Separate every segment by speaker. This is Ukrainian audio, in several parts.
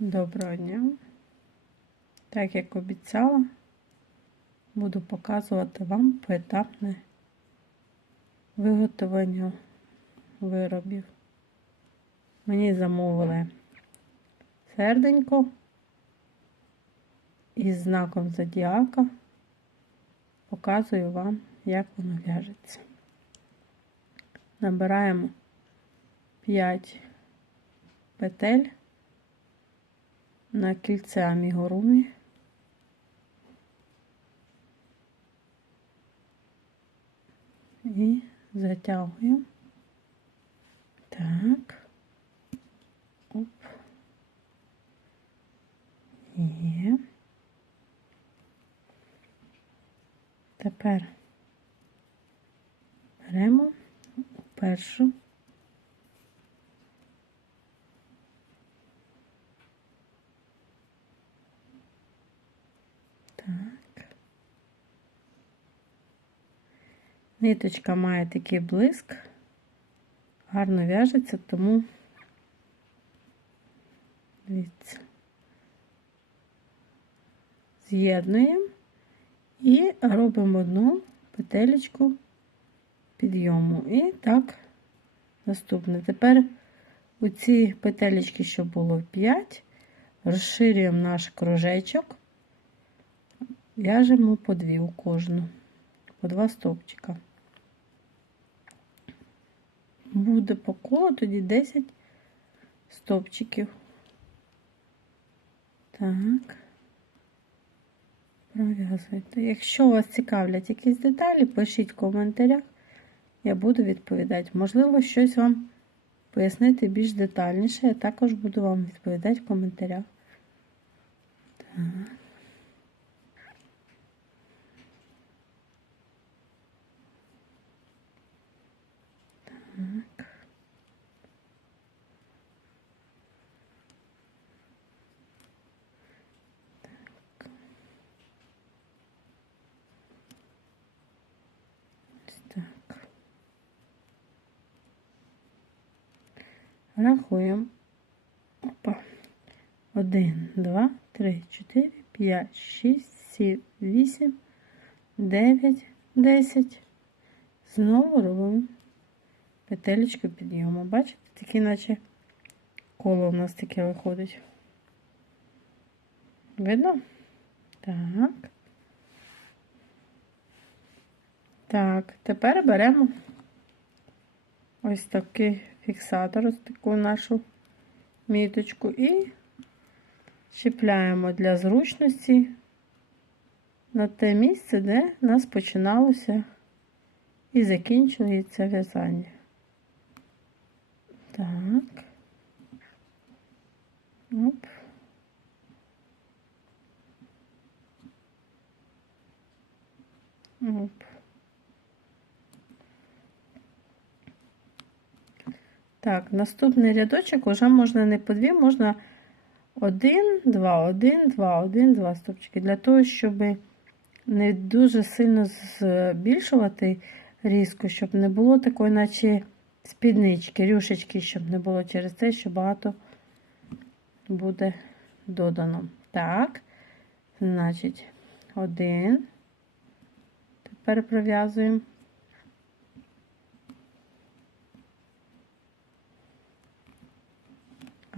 Speaker 1: Доброго дня. Так як обіцяла, буду показувати вам поетапне виготовлення виробів. Мені замовили серденько із знаком зодіака. Показую вам, як воно в'яжеться. Набираємо 5 петель на кільце амігурумі. І затягуємо. Так. Оп. Є. Тепер беремо першу. Так. Ниточка має такий блиск, гарно в'яжеться, тому дивіться, з'єднуємо і робимо одну петелечку підйому. І так, наступне. Тепер у ці петелечки, що було 5, розширюємо наш кружечок. В'яжемо по дві у кожну, по два стовпчика. Буде по колу тоді 10 стовпчиків. Так, пров'язуйте. Якщо вас цікавлять якісь деталі, пишіть в коментарях, я буду відповідати. Можливо, щось вам пояснити більш детальніше, я також буду вам відповідати в коментарях. Так. Так. Так. Ось так. Рахуємо. Опа. Один, два, три, чотири, п'ять, шість, сім, вісім, дев'ять, десять. Знову робимо петелечку підйому. Бачите, такі наче коло у нас таке виходить. Видно? Так. Так, тепер беремо ось такий фіксатор, ось таку нашу міточку і чіпляємо для зручності на те місце, де у нас починалося і закінчується в'язання. Так. Оп. Оп. Так, наступний рядочок вже можна не по дві, можна один, два, один, два, один, два стопчики. Для того, щоб не дуже сильно збільшувати різко, щоб не було такої, наче спіднички, рюшечки, щоб не було через те, що багато буде додано. Так, значить, один. Тепер пров'язуємо.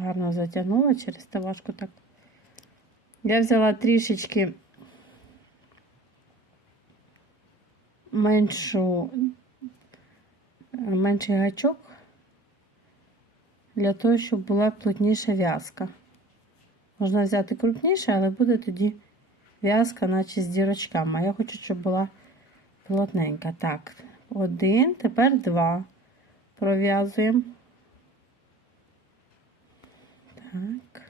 Speaker 1: Гарно затягнула через те важко так. Я взяла трішечки меншу менший гачок для того, щоб була плотніша в'язка. Можна взяти крупніше, але буде тоді в'язка, наче з дірочками. А я хочу, щоб була плотненька. Так, один, тепер два. Пров'язуємо. Так,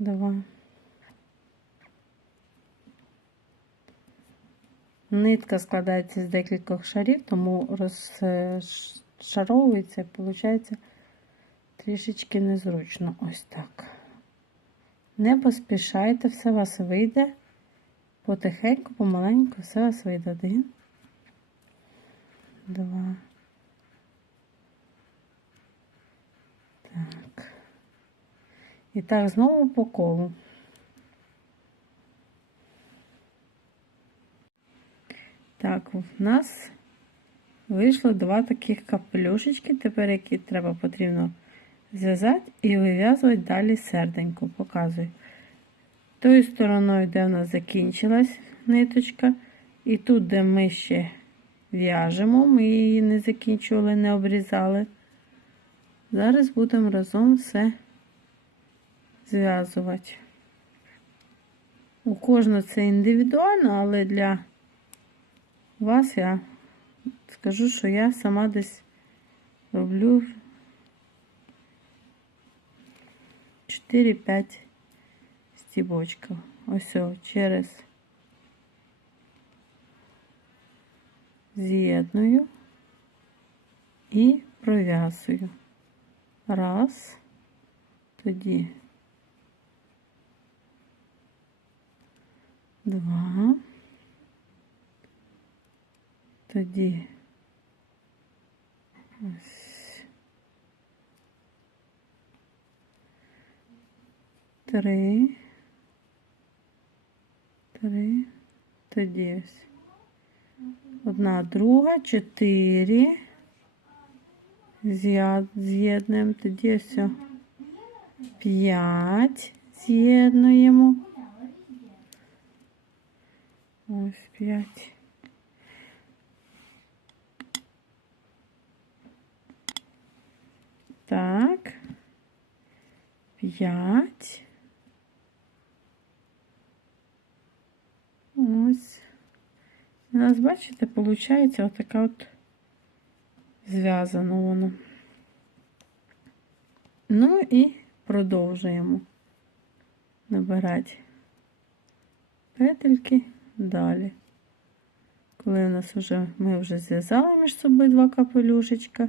Speaker 1: два. Нитка складається з декількох шарів, тому розшаровується, виходить трішечки незручно. Ось так. Не поспішайте, все у вас вийде. Потихеньку, помаленьку, все у вас вийде. Один, два. Так. І так знову по колу. Так, у нас вийшло два таких капелюшечки, тепер які треба потрібно зв'язати і вив'язувати далі серденько. Показую. Тою стороною, де в нас закінчилась ниточка, і тут, де ми ще в'яжемо, ми її не закінчували, не обрізали. Зараз будемо разом все зв'язувати. У кожного це індивідуально, але для вас я скажу, що я сама десь роблю 4-5 стібочків. Ось через з'єдную і пров'язую. Раз, тоді два, тоді ось три, три, тоді ось одна, друга, чотири. З'я- З'єднуємо, тоді ось о, п'ять з'єднуємо. Ось п'ять. Так. П'ять. Ось. У нас, бачите, виходить отака от зв'язано воно. Ну і продовжуємо набирати петельки далі. Коли у нас вже ми вже зв'язали між собою два капелюшечка.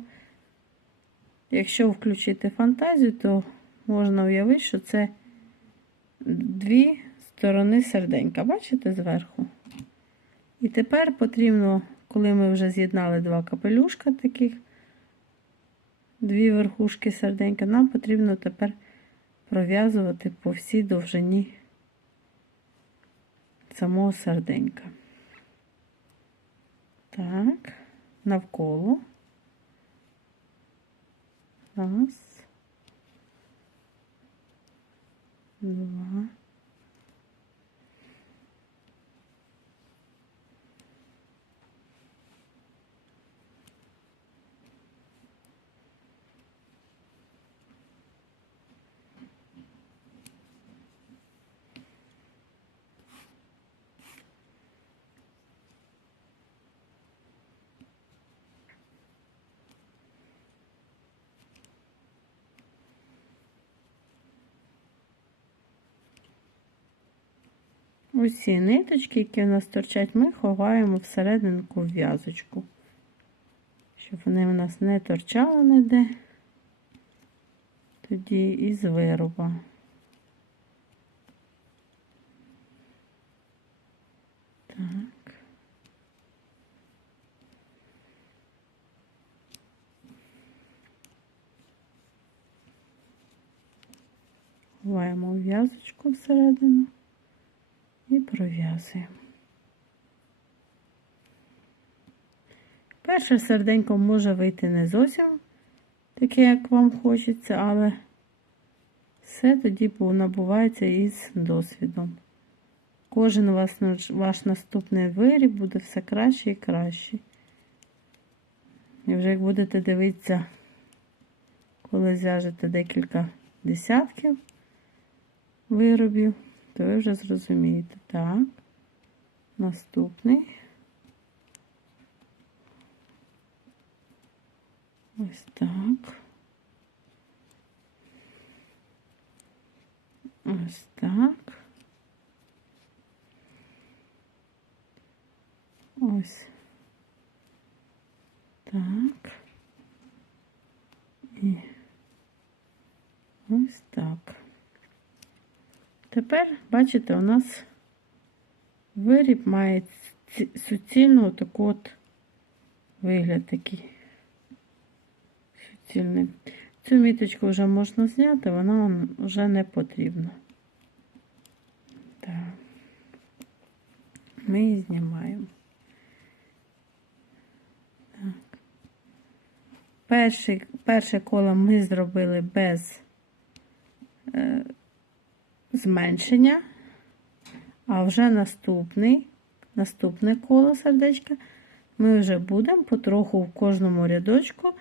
Speaker 1: Якщо включити фантазію, то можна уявити, що це дві сторони серденька. Бачите зверху? І тепер потрібно, коли ми вже з'єднали два капелюшка таких, дві верхушки серденька, нам потрібно тепер пров'язувати по всій довжині самого серденька. Так, навколо. Раз. Два. Усі ниточки, які в нас торчать, ми ховаємо всерединку в в'язочку, щоб вони в нас не торчали ніде, тоді із вироба. Так. Ховаємо в'язочку всередину і пров'язуємо. Перше серденько може вийти не зовсім таке, як вам хочеться, але все тоді набувається із досвідом. Кожен вас, ваш наступний виріб буде все краще і краще. І вже як будете дивитися, коли зв'яжете декілька десятків виробів, то ви вже зрозумієте. Так, наступний. Ось так. Ось так. Ось так. І ось так. Тепер, бачите, у нас виріб має суцільну таку от вигляд такий суцільний. Цю міточку вже можна зняти, вона вже не потрібна. Так. Ми її знімаємо. Так. Перший, перше коло ми зробили без е, зменшення, а вже наступний, наступне коло сердечка. Ми вже будемо потроху в кожному рядочку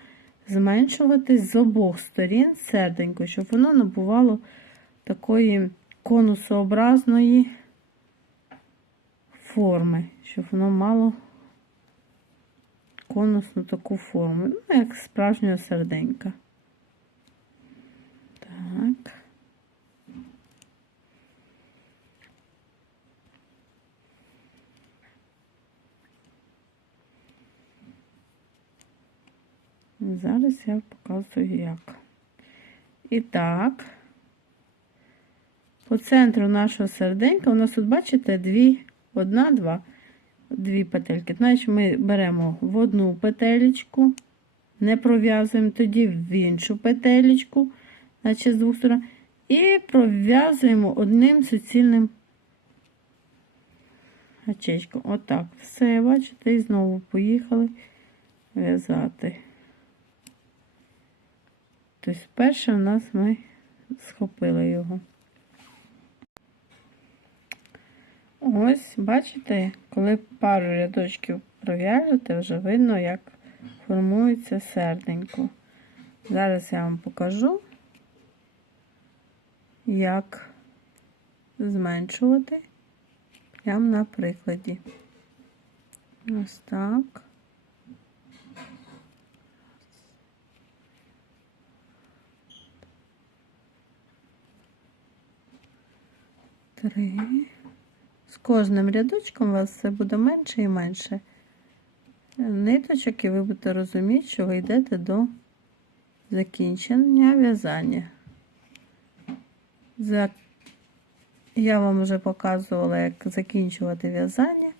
Speaker 1: зменшувати з обох сторін серденько, щоб воно набувало такої конусообразної форми, щоб воно мало конусну таку форму, ну, як справжнього серденька. Так. Зараз я показую як. І так, по центру нашого серденька у нас тут, бачите, дві, одна, два, дві петельки. Значить, ми беремо в одну петелечку, не пров'язуємо, тоді в іншу петелечку, значить з двох сторон, і пров'язуємо одним суцільним гачечком. Отак. Все, бачите, і знову поїхали в'язати. Тобто, перше у нас ми схопили його. Ось, бачите, коли пару рядочків пров'яжете, вже видно, як формується серденько. Зараз я вам покажу, як зменшувати прямо на прикладі. Ось так. Три. З кожним рядочком у вас все буде менше і менше ниточок, і ви будете розуміти, що ви йдете до закінчення в'язання. За... Я вам вже показувала, як закінчувати в'язання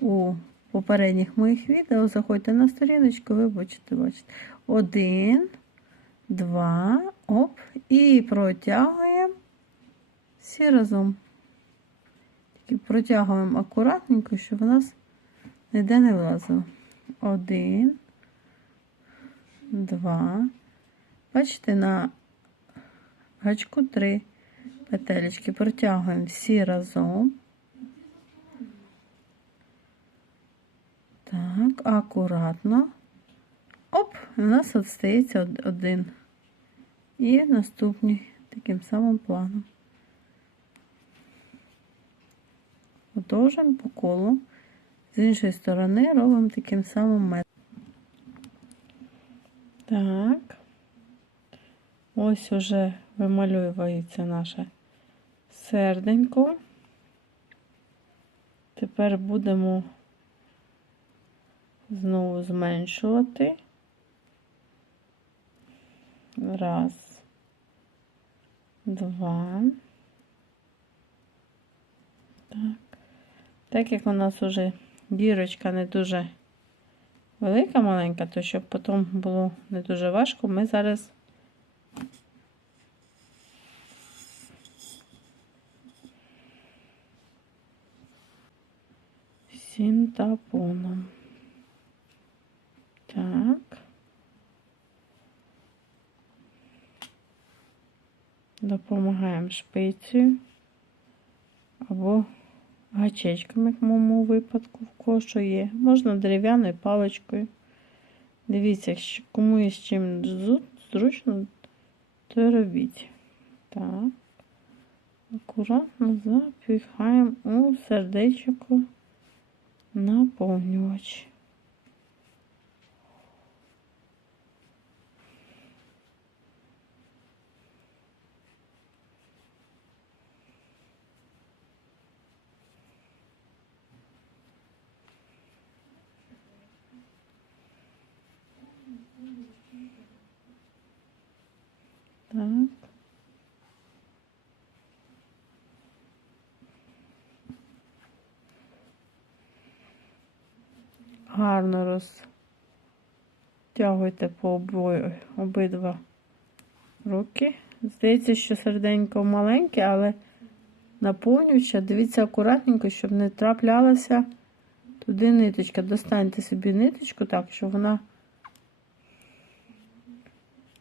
Speaker 1: у попередніх моїх відео. Заходьте на сторіночку, ви будете бачити. Один, два, оп, і протягуємо всі разом. Тільки протягуємо акуратненько, щоб у нас ніде не влазило. Один, два. Бачите, на гачку три петелечки. Протягуємо всі разом. Так, акуратно. Оп, у нас от стається один. І наступний таким самим планом. Продовжуємо по колу. З іншої сторони робимо таким самим методом. Так, ось уже вималюється наше серденько. Тепер будемо знову зменшувати. Раз, два. Так. Так як у нас уже дірочка не дуже велика, маленька, то щоб потім було не дуже важко, ми зараз синтапоном. Так. Допомагаємо шпицею або гачечком, як в моєму випадку, в кого що є. Можна дерев'яною паличкою. Дивіться, якщо кому є з чим зручно, то робіть. Так, акуратно запіхаємо у сердечко наповнювач. Так. Гарно розтягуйте по обоє, обидва руки. Здається, що серденько маленьке, але наповнююча. Дивіться акуратненько, щоб не траплялася туди ниточка. Достаньте собі ниточку так, щоб вона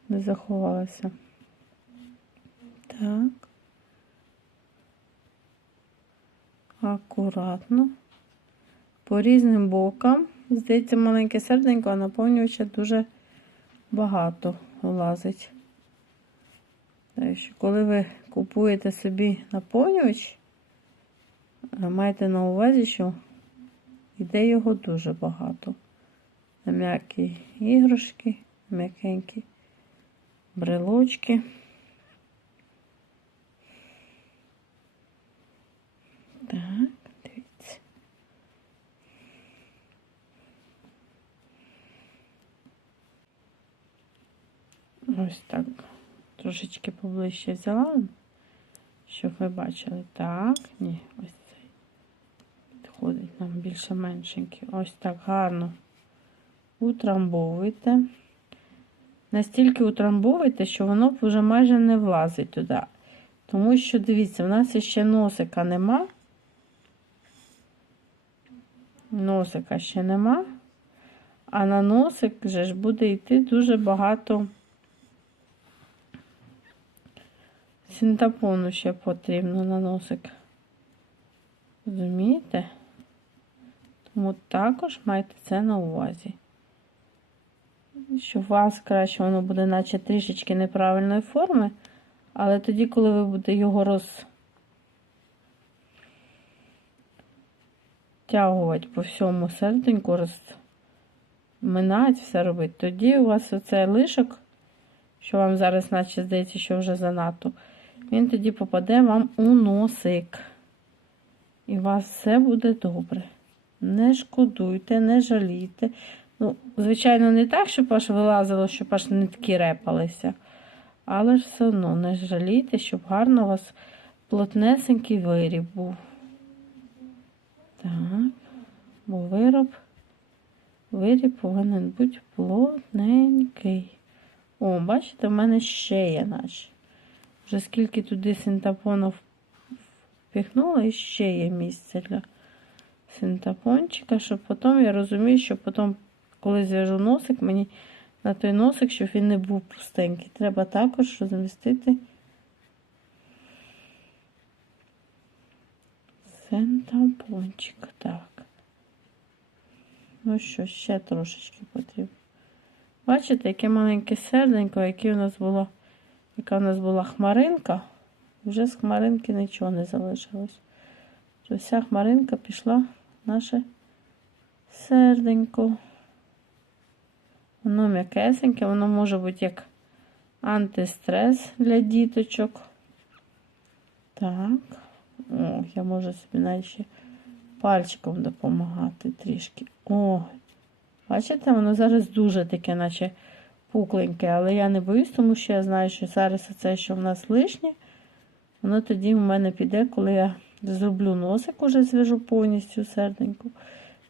Speaker 1: не заховалася. Так. Акуратно. По різним бокам. Здається, маленьке серденько, а наповнювача дуже багато влазить. Коли ви купуєте собі наповнювач, е, майте на увазі, що йде його дуже багато. М'які іграшки, м'якенькі брелочки. Так, дивіться. Ось так. Трошечки поближче взяла, щоб ви бачили. Так, ні, ось цей. Підходить нам більше меншенький. Ось так гарно утрамбовуйте. Настільки утрамбовуйте, що воно вже майже не влазить туди. Тому що, дивіться, в нас ще носика нема. Носика ще нема. А на носик же ж буде йти дуже багато синтепону ще потрібно на носик. Розумієте? Тому також майте це на увазі. Що у вас краще воно буде, наче трішечки неправильної форми, але тоді, коли ви будете його розтягувати по всьому серденьку, розминати, все робити, тоді у вас оцей лишок, що вам зараз, наче здається, що вже занадто, він тоді попаде вам у носик. І у вас все буде добре. Не шкодуйте, не жалійте. Ну, звичайно, не так, щоб аж вилазило, щоб аж нитки репалися. Але ж все одно не жалійте, щоб гарно у вас плотнесенький виріб був. Так, бо вироб, виріб повинен бути плотненький. О, бачите, в мене ще є наче. Вже скільки туди синтапону впіхнула, і ще є місце для синтапончика, щоб потім я розумію, що потім, коли зв'яжу носик, мені на той носик, щоб він не був пустенький. Треба також розмістити синтапончик. Так. Ну що, ще трошечки потрібно. Бачите, яке маленьке серденько, яке у нас було, яка у нас була хмаринка. Вже з хмаринки нічого не залишилось. Вже вся хмаринка пішла наше серденько. Воно м'якесеньке, воно може бути як антистрес для діточок. Так, о, я можу собі навіть пальчиком допомагати трішки. О, бачите, воно зараз дуже таке, наче пукленьке, але я не боюсь, тому що я знаю, що зараз це, що в нас лишнє, воно тоді в мене піде, коли я зроблю носик, уже зв'яжу повністю серденьку.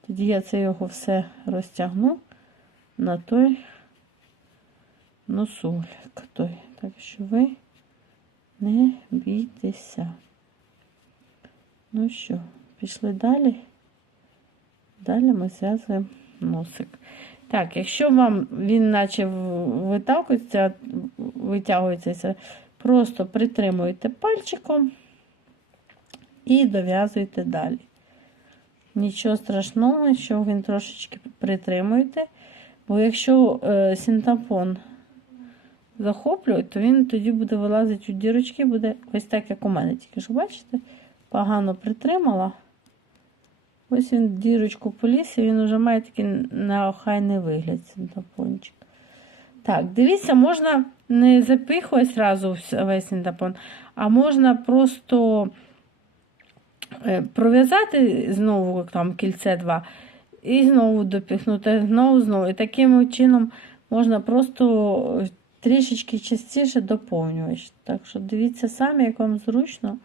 Speaker 1: Тоді я це його все розтягну на той носулик той. Так що ви не бійтеся. Ну що, пішли далі. Далі ми зв'язуємо носик. Так, якщо вам він наче витягується, витягується, просто притримуєте пальчиком і дов'язуєте далі. Нічого страшного, що він трошечки притримуєте. Бо якщо е, синтапон захоплює, то він тоді буде вилазити у дірочки, буде ось так, як у мене. Тільки ж, бачите, погано притримала. Ось він дірочку поліз, і він вже має такий неохайний вигляд синтапончик. Так, дивіться, можна не запихувати одразу весь синтапон, а можна просто е, пров'язати знову там кільце 2 і знову допіхнути, знову, знову. І таким чином можна просто трішечки частіше доповнювати. Так що дивіться самі, як вам зручно,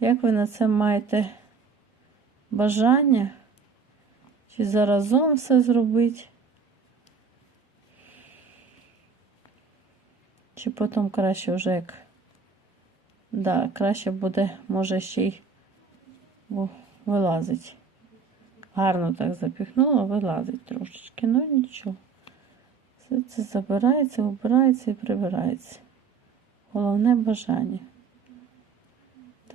Speaker 1: як ви на це маєте бажання, чи заразом все зробити, Чи потім краще вже як. Да, краще буде, може, ще й вилазить. Гарно так запіхнула, вилазить трошечки, ну нічого. Все це забирається, вбирається і прибирається. Головне бажання.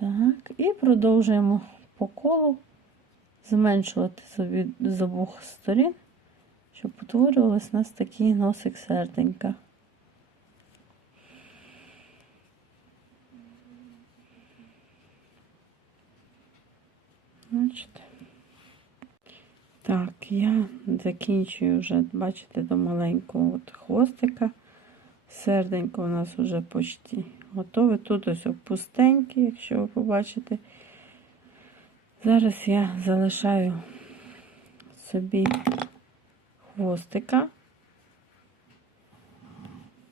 Speaker 1: Так, і продовжуємо по колу зменшувати собі з обох сторін, щоб утворювалось у нас такий носик серденька. Так, я закінчую вже, бачите, до маленького от хвостика. Серденько у нас вже почти готове. Тут ось пустеньке, якщо ви побачите. Зараз я залишаю собі хвостика.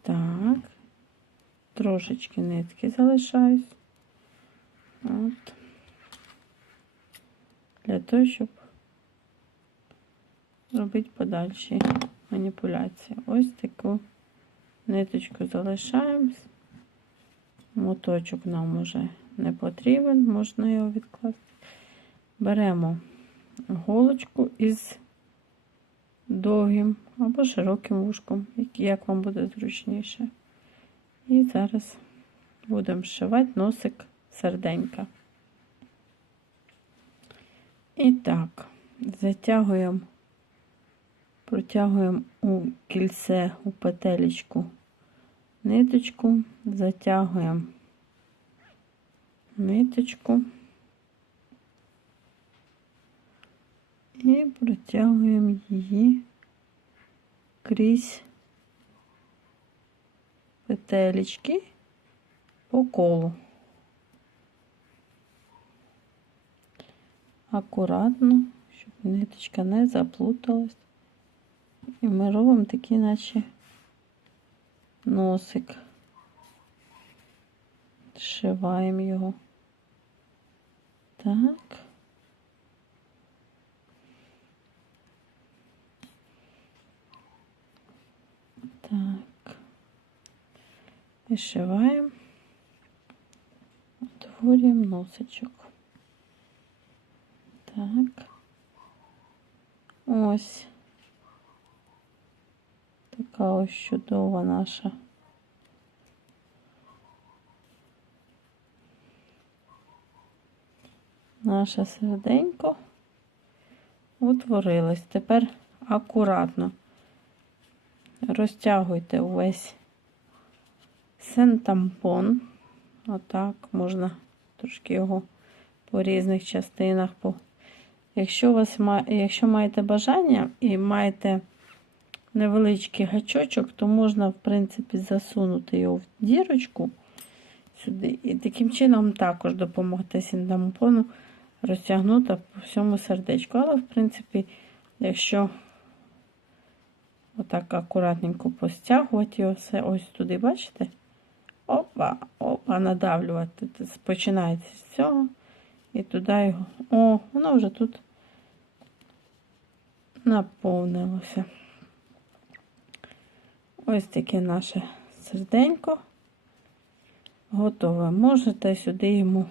Speaker 1: Так, трошечки нитки залишаюсь. От. Для того, щоб робити подальші маніпуляції. Ось таку ниточку залишаємо. Моточок нам уже не потрібен, можна його відкласти. Беремо голочку із довгим або широким вушком, як вам буде зручніше. І зараз будемо зшивати носик серденька. І так, затягуємо, протягуємо у кільце, у петелечку ниточку, затягуємо ниточку і протягуємо її крізь петелечки по колу. Акуратно, щоб ниточка не заплуталась. І ми робимо такі, наче носик. Зшиваємо його. Так. Так. І зшиваємо, утворюємо носичок. Так. Ось. Така ось чудова наша. Наше серденько утворилось. Тепер акуратно розтягуйте увесь сентампон. Отак, можна трошки його по різних частинах. Якщо у вас. Якщо маєте бажання і маєте невеличкий гачочок, то можна, в принципі, засунути його в дірочку сюди. І таким чином також допомогти синтампону розтягнути по всьому сердечку. Але, в принципі, якщо отак акуратненько постягувати його все ось туди, бачите? Опа, опа, надавлювати. Починається з цього. І туди його. О, воно вже тут наповнилося. Ось таке наше серденько. Готове. Можете сюди йому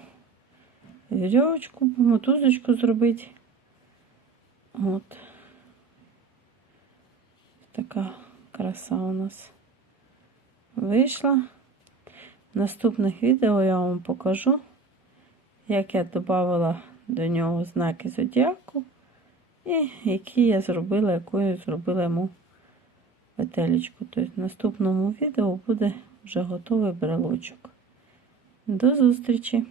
Speaker 1: вірьовочку, мотузочку зробити. От. Така краса у нас вийшла. В наступних відео я вам покажу, як я додавала до нього знаки зодіаку і які я зробила, яку я зробила йому петелечку. Тобто в наступному відео буде вже готовий брелочок. До зустрічі!